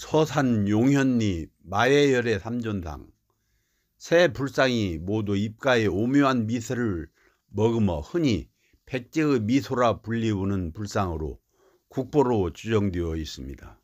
서산 용현리 마예열의 삼존상. 세 불상이 모두 입가에 오묘한 미소를 머금어 흔히 백제의 미소라 불리우는 불상으로 국보로 지정되어 있습니다.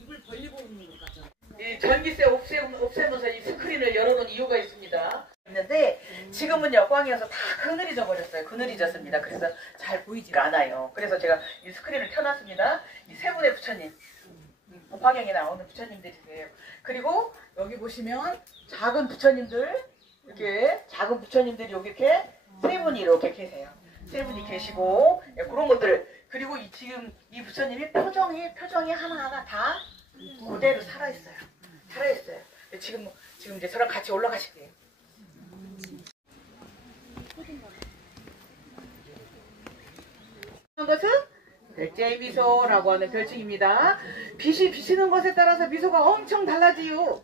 입을 벌리고 있는 것 같잖아요. 이 전기세 없애면서 이 스크린을 열어놓은 이유가 있습니다. 있는데 지금은요 꽝이어서 다 그늘이 져버렸어요. 그늘이 졌습니다. 그래서 잘 보이지가 않아요. 그래서 제가 이 스크린을 켜놨습니다. 이 세 분의 부처님, 화경에 나오는 부처님들이세요. 그리고 여기 보시면 작은 부처님들 이렇게 작은 부처님들이 여기 이렇게 세 분이 이렇게 계세요. 세 분이 계시고 그런 것들. 그리고 지금 이 부처님이 표정이 하나하나 다 그대로 살아있어요. 지금 이제 저랑 같이 올라가실게요. 것은 백제의 미소라고 하는 별칭입니다. 빛이 비치는 것에 따라서 미소가 엄청 달라지요.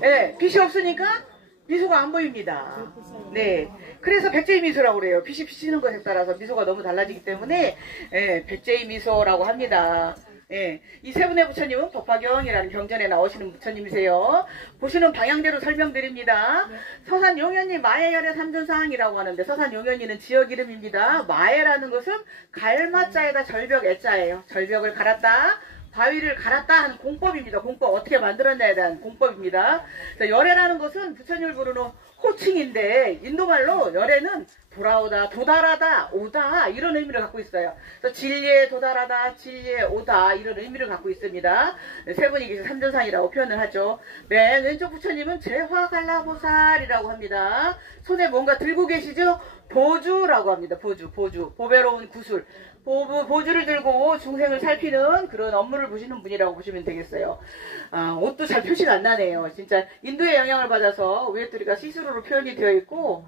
네, 빛이 없으니까 미소가 안 보입니다. 네, 그래서 백제의 미소라고 그래요. 빛이 비치는 것에 따라서 미소가 너무 달라지기 때문에 백제의 미소라고 합니다. 이 세 분의 부처님은 법화경이라는 경전에 나오시는 부처님이세요. 보시는 방향대로 설명드립니다. 서산 용현리 마예열의 삼존상이라고 하는데 서산 용현리는 지역 이름입니다. 마예라는 것은 갈마자에다 절벽 애자예요. 절벽을 갈았다, 바위를 갈았다 하는 공법입니다. 공법 어떻게 만들었냐에 대한 공법입니다. 열애라는 것은 부처님을 부르는 호칭인데 인도말로 열애는 돌아오다, 도달하다, 오다 이런 의미를 갖고 있어요. 그래서 진리에 도달하다, 진리에 오다 이런 의미를 갖고 있습니다. 세 분이 계신 삼존상이라고 표현을 하죠. 맨 왼쪽 부처님은 제화갈라보살이라고 합니다. 손에 뭔가 들고 계시죠? 보주라고 합니다. 보주. 보배로운 구슬. 보주를 들고 중생을 살피는 그런 업무를 보시는 분이라고 보시면 되겠어요. 옷도 잘 표시가 안 나네요. 진짜 인도의 영향을 받아서 위에뚜리가 시스루로 표현이 되어 있고,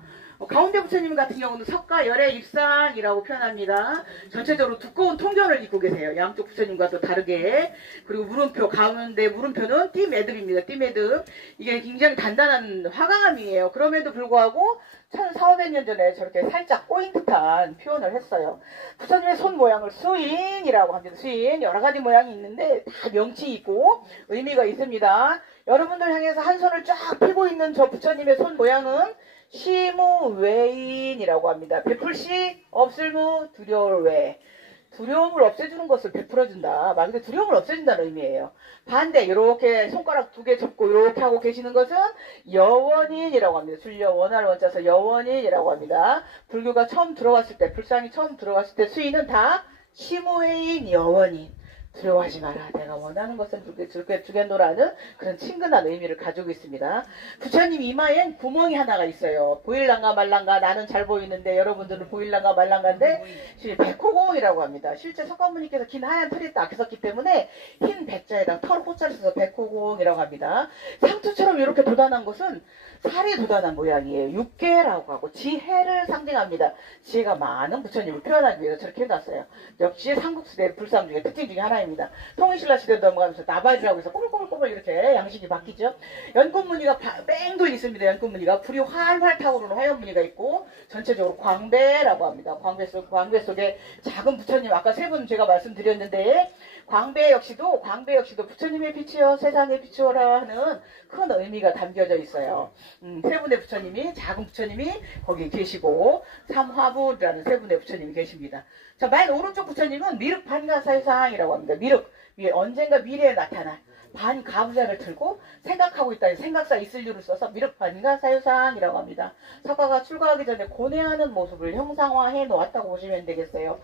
가운데 부처님 같은 경우는 석가 열애 입상이라고 표현합니다. 전체적으로 두꺼운 통견을 입고 계세요. 양쪽 부처님과도 다르게. 그리고 물음표, 가운데 물음표는 띠매듭입니다. 띠매듭. 이게 굉장히 단단한 화강암이에요. 그럼에도 불구하고 1400년 전에 저렇게 살짝 꼬인 듯한 표현을 했어요. 부처님의 손 모양을 수인이라고 합니다. 수인. 여러 가지 모양이 있는데 다 명칭이 있고 의미가 있습니다. 여러분들 향해서 한 손을 쫙 펴고 있는 저 부처님의 손 모양은 시무외인이라고 합니다. 베풀시 없을무 두려울 외. 두려움을 없애주는 것을 베풀어준다. 말 그대로 두려움을 없애준다는 의미예요. 반대 이렇게 손가락 두 개 접고 이렇게 하고 계시는 것은 여원인이라고 합니다. 술려 원할 원자서 여원인이라고 합니다. 불교가 처음 들어왔을 때, 불상이 처음 들어왔을 때 수인은 다 시무외인 여원인. 두려워하지 마라. 내가 원하는 것은 주겠노라는 그런 친근한 의미를 가지고 있습니다. 부처님 이마엔 구멍이 하나가 있어요. 보일랑가 말랑가 나는 잘 보이는데 여러분들은 보일랑가 말랑가인데 백호공이라고 합니다. 실제 석가모니께서 긴 하얀 털이 딱 있었기 때문에 흰 백자에다 털 꽂아서 써서 백호공이라고 합니다. 상투처럼 이렇게 도단한 것은 살이 도단한 모양이에요. 육계라고 하고 지혜를 상징합니다. 지혜가 많은 부처님을 표현하기 위해서 저렇게 해놨어요. 역시 삼국시대 불상 중에 특징 중에 하나입니다. 하나입니다. 통일신라 시대로 넘어가면서 나발이라고 해서 꼬불꼬불꼬불 이렇게 양식이 바뀌죠. 연꽃무늬가 뺑도 있습니다. 연꽃무늬가 불이 활활 타오르는 화연무늬가 있고 전체적으로 광배라고 합니다. 광배 속에 작은 부처님 아까 세 분 제가 말씀드렸는데 광배 역시도 부처님의 빛이여 세상의 빛이여라 하는 큰 의미가 담겨져 있어요. 세 분의 부처님이 작은 부처님이 거기 계시고 삼화부라는 세 분의 부처님이 계십니다. 자, 맨 오른쪽 부처님은 미륵반가사유상이라고 합니다. 미륵 언젠가 미래에 나타날 반가부장을 들고 생각하고 있다. 생각사 있을류를 써서 미륵반가사유상이라고 합니다. 석가가 출가하기 전에 고뇌하는 모습을 형상화해 놓았다고 보시면 되겠어요.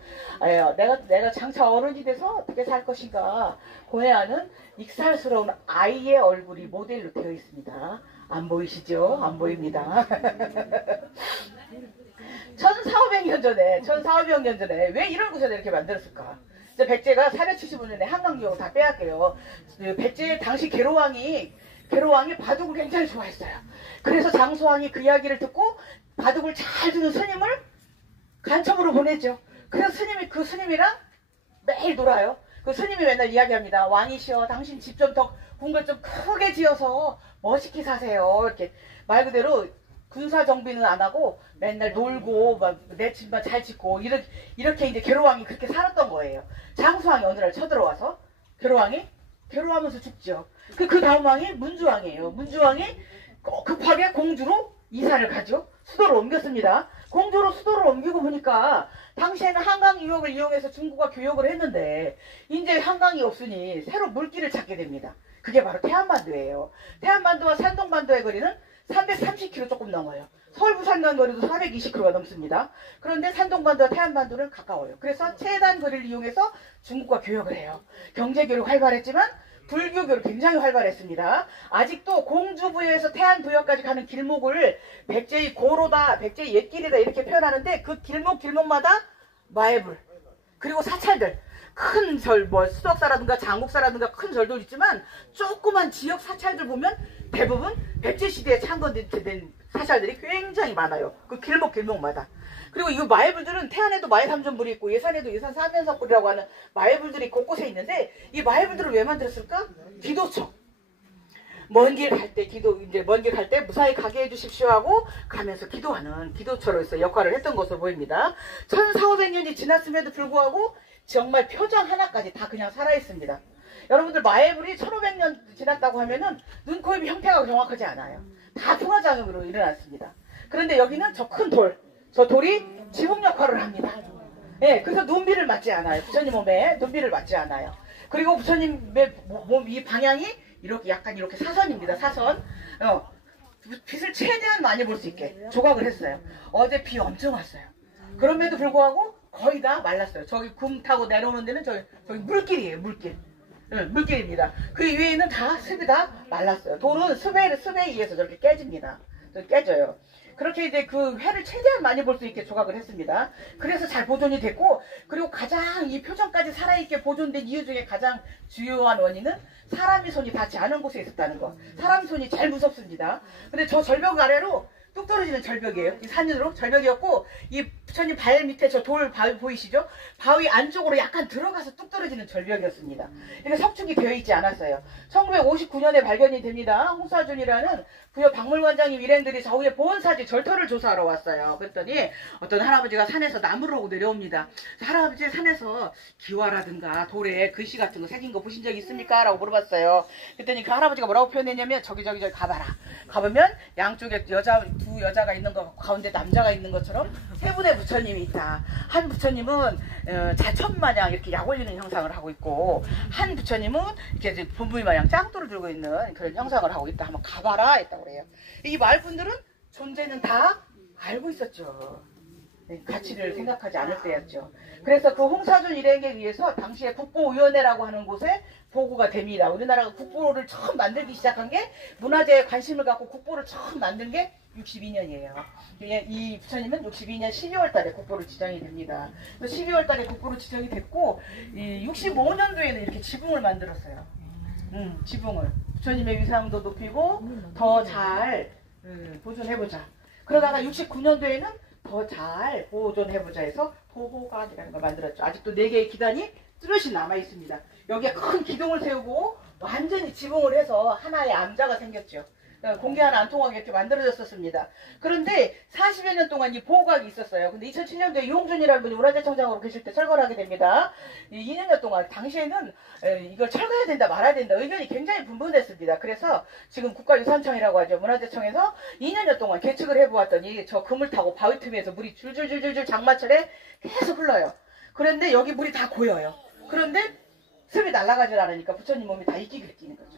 내가 장차 어른이 돼서 어떻게 살 것인가 고뇌하는 익살스러운 아이의 얼굴이 모델로 되어 있습니다. 안 보이시죠? 안 보입니다. 1400년 전에 왜 이런 구조를 이렇게 만들었을까? 백제가 475년에 한강유역을 다 빼앗겨요. 백제 당시 개로왕이 바둑을 굉장히 좋아했어요. 그래서 장수왕이 그 이야기를 듣고 바둑을 잘 두는 스님을 간첩으로 보냈죠. 그래서 그 스님이랑 매일 놀아요. 그 스님이 맨날 이야기합니다. 왕이시여, 당신 집 좀 더 궁궐 좀 크게 지어서 멋있게 사세요. 이렇게 말 그대로 군사 정비는 안 하고 맨날 놀고 내 집만 잘 짓고 이렇게 이제 개로왕이 그렇게 살았던 거예요. 장수왕이 어느 날 쳐들어와서 괴로워하면서 죽죠. 그 다음 왕이 문주왕이에요. 문주왕이 급하게 공주로 이사를 가죠. 수도를 옮겼습니다. 공주로 수도를 옮기고 보니까 당시에는 한강 유역을 이용해서 중국과 교역을 했는데 이제 한강이 없으니 새로 물길을 찾게 됩니다. 그게 바로 태안반도예요. 태안반도와 산동반도의 거리는 330km 조금 넘어요. 서울 부산 간 거리도 420km가 넘습니다. 그런데 산동반도와 태안반도는 가까워요. 그래서 최단 거리를 이용해서 중국과 교역을 해요. 경제교류 활발했지만 불교교로 굉장히 활발했습니다. 아직도 공주부여에서 태안부여까지 가는 길목을 백제의 고로다, 백제의 옛길이다 이렇게 표현하는데 그 길목마다 마애불 그리고 사찰들 큰 절, 수덕사라든가 장국사라든가 큰 절도 있지만 조그만 지역 사찰들 보면 대부분 백제시대에 창건된 사찰들이 굉장히 많아요. 그 길목마다. 그리고 이 마애불들은 태안에도 마애삼전불이 있고 예산에도 예산사면석불이라고 하는 마애불들이 곳곳에 있는데 이 마애불들을 왜 만들었을까? 기도처. 먼 길 갈 때 무사히 가게 해주십시오 하고 가면서 기도하는 기도처로서 역할을 했던 것으로 보입니다. 1400년이 지났음에도 불구하고 정말 표정 하나까지 다 그냥 살아있습니다. 여러분들 마애불이 1500년 지났다고 하면은 눈, 코, 입 형태가 정확하지 않아요. 다 풍화작용으로 일어났습니다. 그런데 여기는 저 큰 저 돌이 지붕 역할을 합니다. 예, 그래서 눈비를 맞지 않아요. 부처님 몸에 눈비를 맞지 않아요. 그리고 부처님의 몸 이 방향이 약간 이렇게 사선입니다. 사선. 빛을 최대한 많이 볼 수 있게 조각을 했어요. 어제 비 엄청 왔어요. 그럼에도 불구하고 거의 다 말랐어요. 저기 금 타고 내려오는 데는 저기 물길이에요. 물길입니다. 그 위에는 다 습이 다 말랐어요. 돌은 습에 의해서 저렇게 깨집니다. 깨져요. 그렇게 이제 그 회를 최대한 많이 볼 수 있게 조각을 했습니다. 그래서 잘 보존이 됐고, 그리고 가장 이 표정까지 살아있게 보존된 이유 중에 가장 주요한 원인은 사람의 손이 닿지 않은 곳에 있었다는 거. 사람 손이 제일 무섭습니다. 근데 저 절벽 아래로 뚝 떨어지는 절벽이에요. 이 산으로 절벽이었고, 이 부처님 발 밑에 저 돌 바위 보이시죠? 바위 안쪽으로 약간 들어가서 뚝 떨어지는 절벽이었습니다. 이게 석축이 되어 있지 않았어요. 1959년에 발견이 됩니다. 홍사준이라는 부여 박물관장님 일행들이 저 위에 보온사지 절터를 조사하러 왔어요. 그랬더니 어떤 할아버지가 산에서 나무를 오고 내려옵니다. 할아버지 산에서 기와라든가 돌에 글씨 같은 거 새긴 거 보신 적 있습니까? 라고 물어봤어요. 그랬더니 그 할아버지가 뭐라고 표현했냐면 저기 가봐라. 가보면 양쪽에 두 여자가 있는 거 가운데 남자가 있는 것처럼 세 분의 부처님이 있다. 한 부처님은 자천마냥 이렇게 약 올리는 형상을 하고 있고 한 부처님은 이렇게 분부이 마냥 짱돌을 들고 있는 그런 형상을 하고 있다. 한번 가봐라 했다고 그래요. 이 마을분들은 존재는 다 알고 있었죠. 가치를 생각하지 않을 때였죠. 그래서 그 홍사준 일행에 의해서 당시에 국보위원회라고 하는 곳에 보고가 됩니다. 우리나라가 국보를 처음 만들기 시작한 게 문화재에 관심을 갖고 국보를 처음 만든 게 62년이에요. 이 부처님은 62년 12월 달에 국보를 지정이 됩니다. 12월 달에 국보를 지정이 됐고 65년도에는 이렇게 지붕을 만들었어요. 지붕을. 부처님의 위상도 높이고 더 잘 보존해보자. 그러다가 69년도에는 더 잘 보존해보자 해서 보호관이라는 걸 만들었죠. 아직도 4개의 기단이 뚜렷이 남아있습니다. 여기에 큰 기둥을 세우고 완전히 지붕을 해서 하나의 암자가 생겼죠. 공기 하나 안 통하게 이렇게 만들어졌었습니다. 그런데 40여 년 동안 이 보호각이 있었어요. 근데 2007년도에 이홍준이라는 분이 문화재청장으로 계실 때 철거를 하게 됩니다. 이 2년여 동안 당시에는 이걸 철거해야 된다 말아야 된다 의견이 굉장히 분분했습니다. 그래서 지금 국가유산청이라고 하죠. 문화재청에서 2년여 동안 계측을 해보았더니 저 그물 타고 바위 틈에서 물이 줄줄줄줄 장마철에 계속 흘러요. 그런데 여기 물이 다 고여요. 그런데 습이 날아가질 않으니까 부처님 몸이 다 이끼를 끼는 거죠.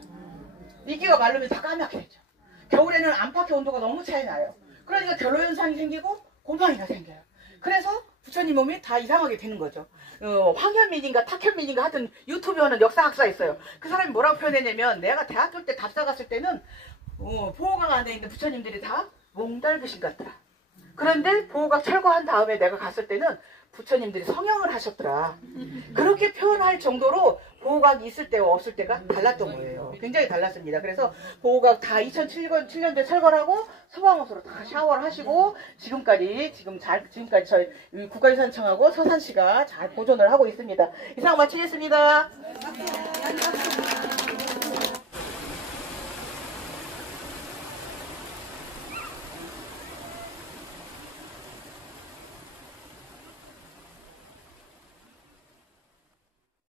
이끼가 마르면 다 까맣게 되죠. 겨울에는 안팎의 온도가 너무 차이 나요. 그러니까 결로현상이 생기고 곰팡이가 생겨요. 그래서 부처님 몸이 다 이상하게 되는 거죠. 황현민인가 탁현민인가 하여튼 유튜브에 하는 역사학사 있어요. 그 사람이 뭐라고 표현했냐면 내가 대학교 때 답사 갔을 때는 보호각 안에 있는 부처님들이 다 몽달귀신 같더라. 그런데 보호각 철거한 다음에 내가 갔을 때는 부처님들이 성형을 하셨더라. 그렇게 표현할 정도로 보호각이 있을 때와 없을 때가 달랐던 거예요. 굉장히 달랐습니다. 그래서 보호각 다 2007년도에 철거를 하고 소방호수로 다 샤워를 하시고 지금까지 저희 국가유산청하고 서산시가 잘 보존을 하고 있습니다. 이상 마치겠습니다.